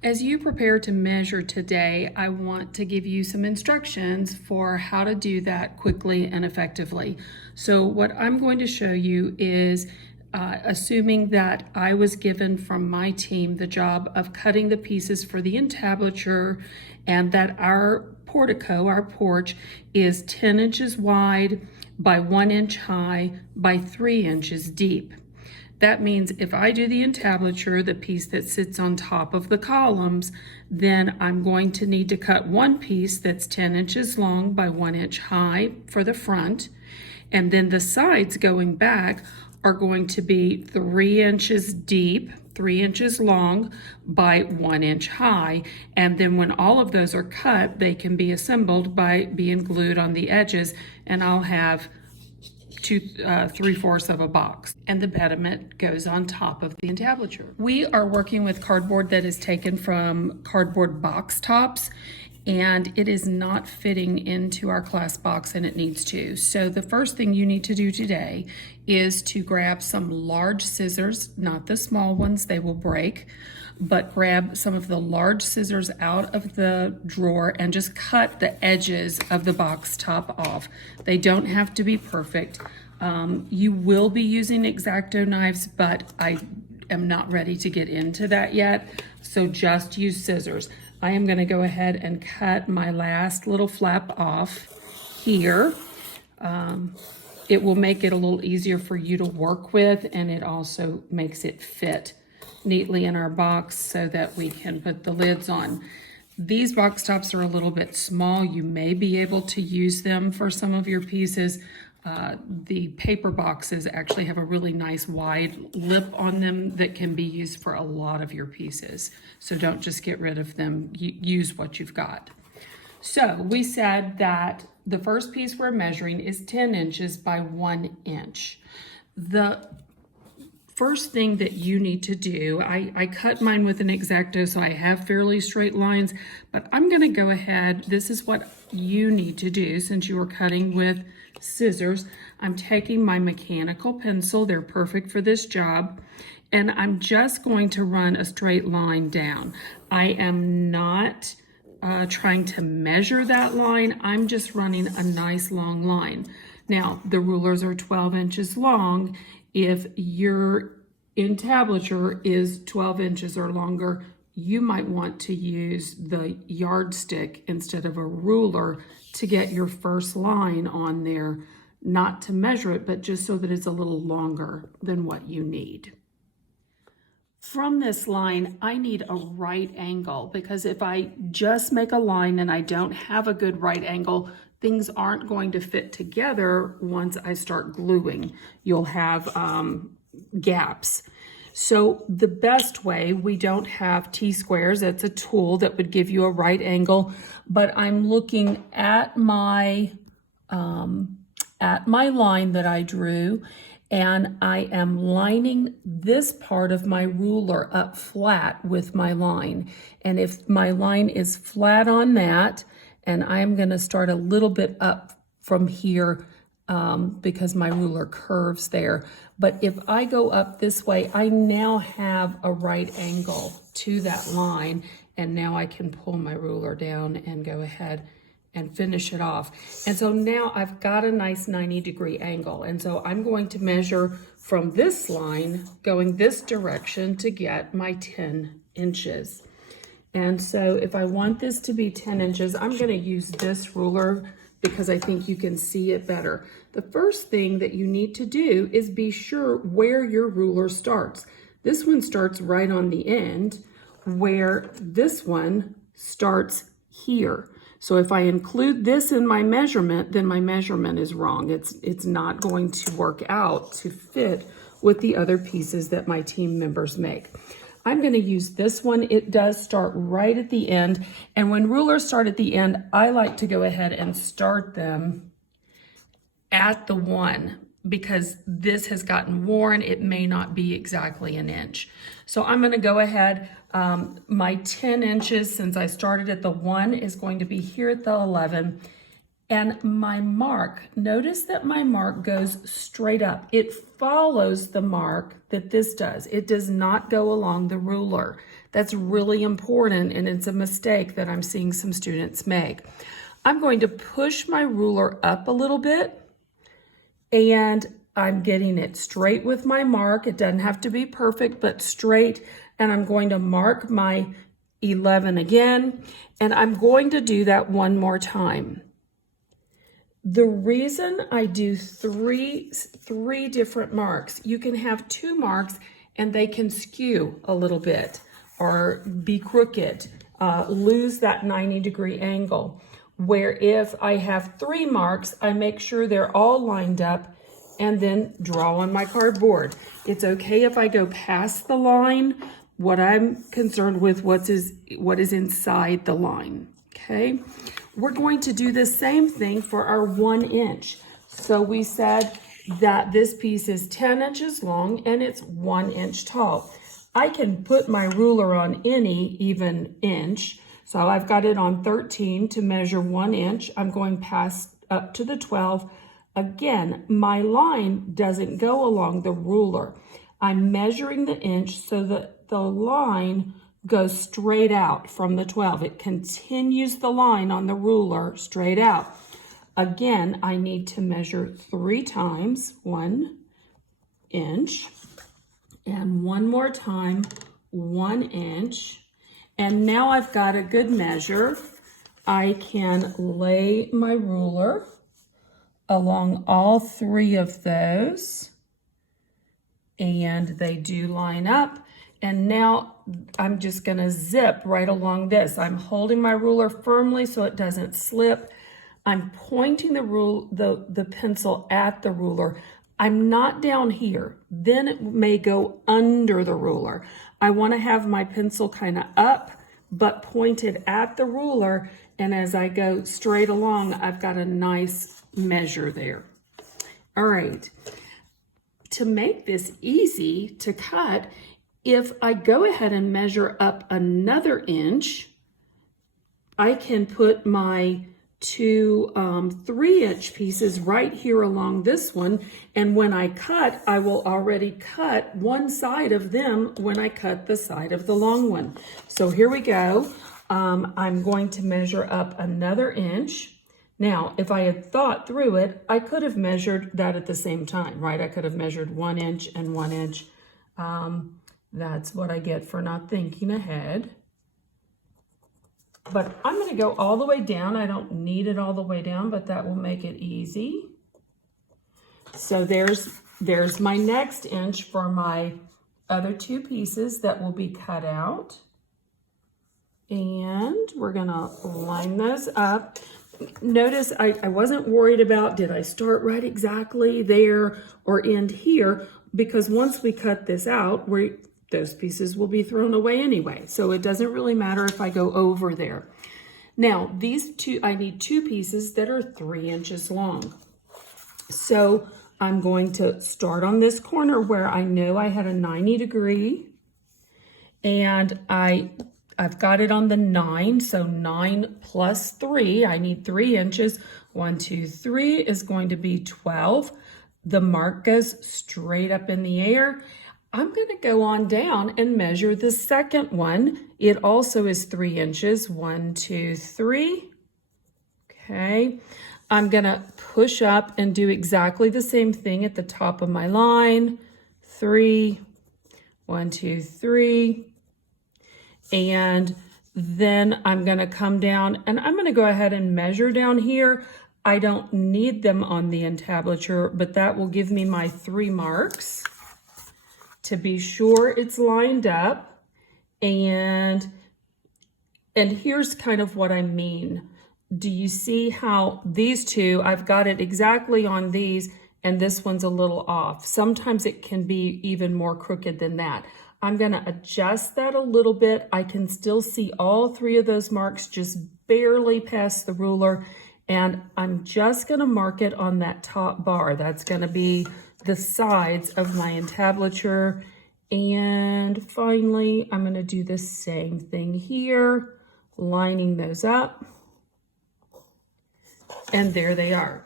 As you prepare to measure today, I want to give you some instructions for how to do that quickly and effectively. So what I'm going to show you is assuming that I was given from my team the job of cutting the pieces for the entablature and that our portico, our porch, is 10 inches wide by 1 inch high by 3 inches deep. That means if I do the entablature, the piece that sits on top of the columns, then I'm going to need to cut one piece that's 10 inches long by 1 inch high for the front. And then the sides going back are going to be 3 inches deep, 3 inches long by 1 inch high. And then when all of those are cut, they can be assembled by being glued on the edges, and I'll have 3/4 of a box, and the pediment goes on top of the entablature. We are working with cardboard that is taken from cardboard box tops, and it is not fitting into our class box, and it needs to. So the first thing you need to do today is to grab some large scissors, not the small ones, they will break, but grab some of the large scissors out of the drawer and just cut the edges of the box top off. They don't have to be perfect. You will be using X-Acto knives, but I am not ready to get into that yet, so just use scissors. I am going to go ahead and cut my last little flap off here. It will make it a little easier for you to work with, and it also makes it fit neatly in our box so that we can put the lids on. These box tops are a little bit small. You may be able to use them for some of your pieces. The paper boxes actually have a really nice wide lip on them that can be used for a lot of your pieces. So don't just get rid of them. Use what you've got. So we said that the first piece we're measuring is 10 inches by 1 inch. The first thing that you need to do, I cut mine with an X-Acto, so I have fairly straight lines, but I'm going to go ahead. This is what you need to do since you are cutting with scissors. I'm taking my mechanical pencil, they're perfect for this job, and I'm just going to run a straight line down. I am not trying to measure that line. I'm just running a nice long line. Now, the rulers are 12 inches long. If your entablature is 12 inches or longer, you might want to use the yardstick instead of a ruler to get your first line on there, not to measure it, but just so that it's a little longer than what you need. From this line, I need a right angle, because if I just make a line and I don't have a good right angle, things aren't going to fit together once I start gluing. You'll have gaps. So the best way, we don't have T-squares. That's a tool that would give you a right angle, but I'm looking at my line that I drew, and I am lining this part of my ruler up flat with my line. And if my line is flat on that, and I'm going to start a little bit up from here because my ruler curves there. But if I go up this way, I now have a right angle to that line, and now I can pull my ruler down and go ahead and finish it off. And so now I've got a nice 90-degree angle. And so I'm going to measure from this line going this direction to get my 10 inches. And so if I want this to be 10 inches, I'm going to use this ruler because I think you can see it better. The first thing that you need to do is be sure where your ruler starts. This one starts right on the end, where this one starts here. So if I include this in my measurement, then my measurement is wrong. It's not going to work out to fit with the other pieces that my team members make. I'm going to use this one. It does start right at the end. And when rulers start at the end, I like to go ahead and start them at the 1, because this has gotten worn. It may not be exactly an inch. So I'm going to go ahead. My 10 inches, since I started at the 1, is going to be here at the 11. And my mark, notice that my mark goes straight up. It follows the mark that this does. It does not go along the ruler. That's really important, and it's a mistake that I'm seeing some students make. I'm going to push my ruler up a little bit, and I'm getting it straight with my mark. It doesn't have to be perfect, but straight. And I'm going to mark my 11 again, and I'm going to do that one more time. The reason I do three different marks, you can have 2 marks and they can skew a little bit or be crooked, lose that 90-degree angle. Where if I have 3 marks, I make sure they're all lined up and then draw on my cardboard. It's okay if I go past the line. What I'm concerned with what is inside the line, okay? We're going to do the same thing for our 1 inch. So we said that this piece is 10 inches long and it's 1 inch tall. I can put my ruler on any even inch. So I've got it on 13 to measure 1 inch. I'm going past up to the 12. Again, my line doesn't go along the ruler. I'm measuring the inch so that the line goes straight out from the 12. It continues the line on the ruler straight out. Again, I need to measure 3 times 1 inch and one more time 1 inch. And now I've got a good measure. I can lay my ruler along all 3 of those, and they do line up. And now I'm just gonna zip right along this. I'm holding my ruler firmly so it doesn't slip. I'm pointing the pencil at the ruler. I'm not down here. Then it may go under the ruler. I wanna have my pencil kind of up, but pointed at the ruler. And as I go straight along, I've got a nice measure there. All right, to make this easy to cut, if I go ahead and measure up another inch, I can put my 2 3-inch pieces right here along this one. And when I cut, I will already cut one side of them when I cut the side of the long one. So here we go. I'm going to measure up another inch. Now, if I had thought through it, I could have measured that at the same time, right? I could have measured 1 inch and 1 inch. That's what I get for not thinking ahead. But I'm going to go all the way down. I don't need it all the way down, but that will make it easy. So there's my next inch for my other 2 pieces that will be cut out. And we're going to line those up. Notice I wasn't worried about, did I start right exactly there or end here? Because once we cut this out, those pieces will be thrown away anyway. So it doesn't really matter if I go over there. Now, I need 2 pieces that are 3 inches long. So I'm going to start on this corner where I know I had a 90-degree, and I've got it on the 9, so 9 plus 3, I need 3 inches. 1, 2, 3 is going to be 12. The mark goes straight up in the air. I'm going to go on down and measure the second one. It also is 3 inches. 1, 2, 3. Okay. I'm going to push up and do exactly the same thing at the top of my line. 3, 1, 2, 3. And then I'm going to come down and I'm going to go ahead and measure down here. I don't need them on the entablature, but that will give me my 3 marks to be sure it's lined up. And here's kind of what I mean. Do you see how these 2, I've got it exactly on these, and this one's a little off. Sometimes it can be even more crooked than that. I'm going to adjust that a little bit. I can still see all 3 of those marks just barely past the ruler, and I'm just going to mark it on that top bar. That's going to be the sides of my entablature. And finally, I'm going to do the same thing here, lining those up. and there they are.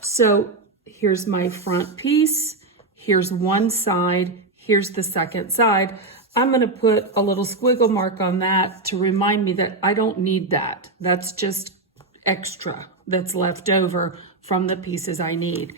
So here's my front piece, here's one side, here's the second side. I'm going to put a little squiggle mark on that to remind me that I don't need that. That's just extra that's left over from the pieces I need.